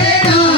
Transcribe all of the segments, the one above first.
ಬೇಡ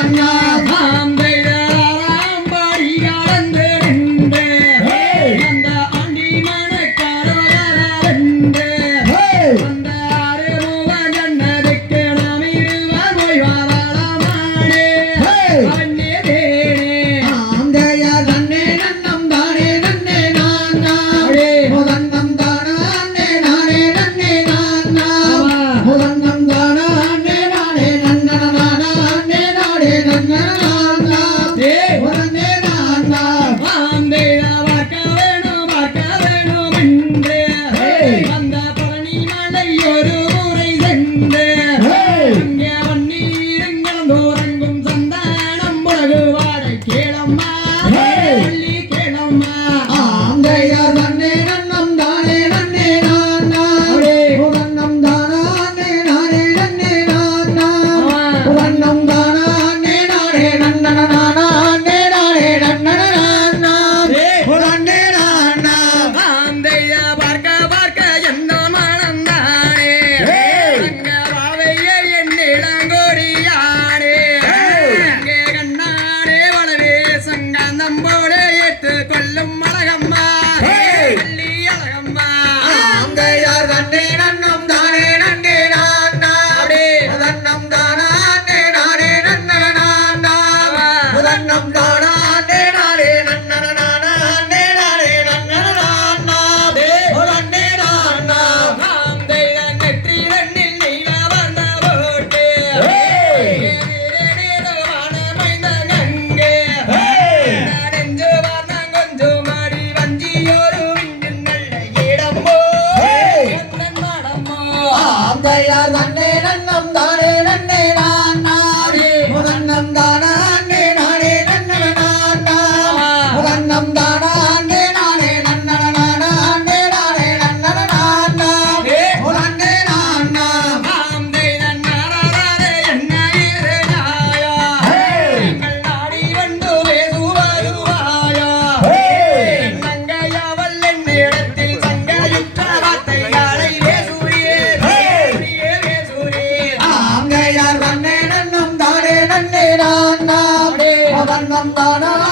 I'm gonna.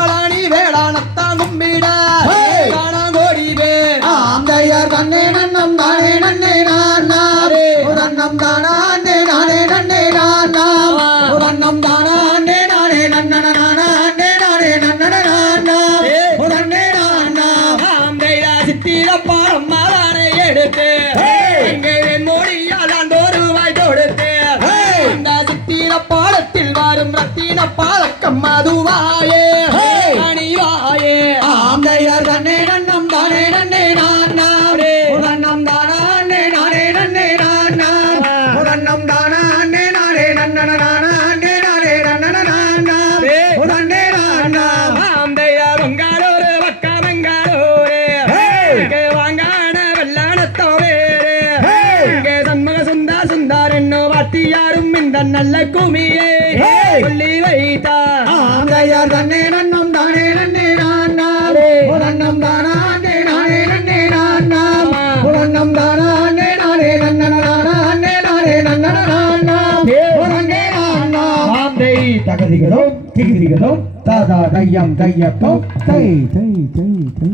உள்ளத்தில் வாரும் ரத்தின பாலக்கம் மதுவாயே. அணிவாயே. ஆந்தையர் தன்னே நன்னம் தானே நன்னே நான் நானே. உடன்னம் தானா அண்ணே நானே நன்னே நான் நான். உடன்னம் தானா அண்ணே நானே நன்னன நானா அண்ணே நானே நன்னன நான் நானே. உடன்னே நான் நாம் ஆந்தையர் அந்த நல்ல குமியே. சொல்லி வைத்தா. ஆந்தையார் தன்னே நன்னும் தானே நன்னே நான் நாளே நன்னம் தானா அன்னே நானே நன்னே நான் நாம் நன்னம் தானா அன்னே நானே நன்னன நானா அன்னே நானே நன்னன தகதிகளும் திகிரிகளும் தாதா தையம் தையப்பம். தை தை தை தை.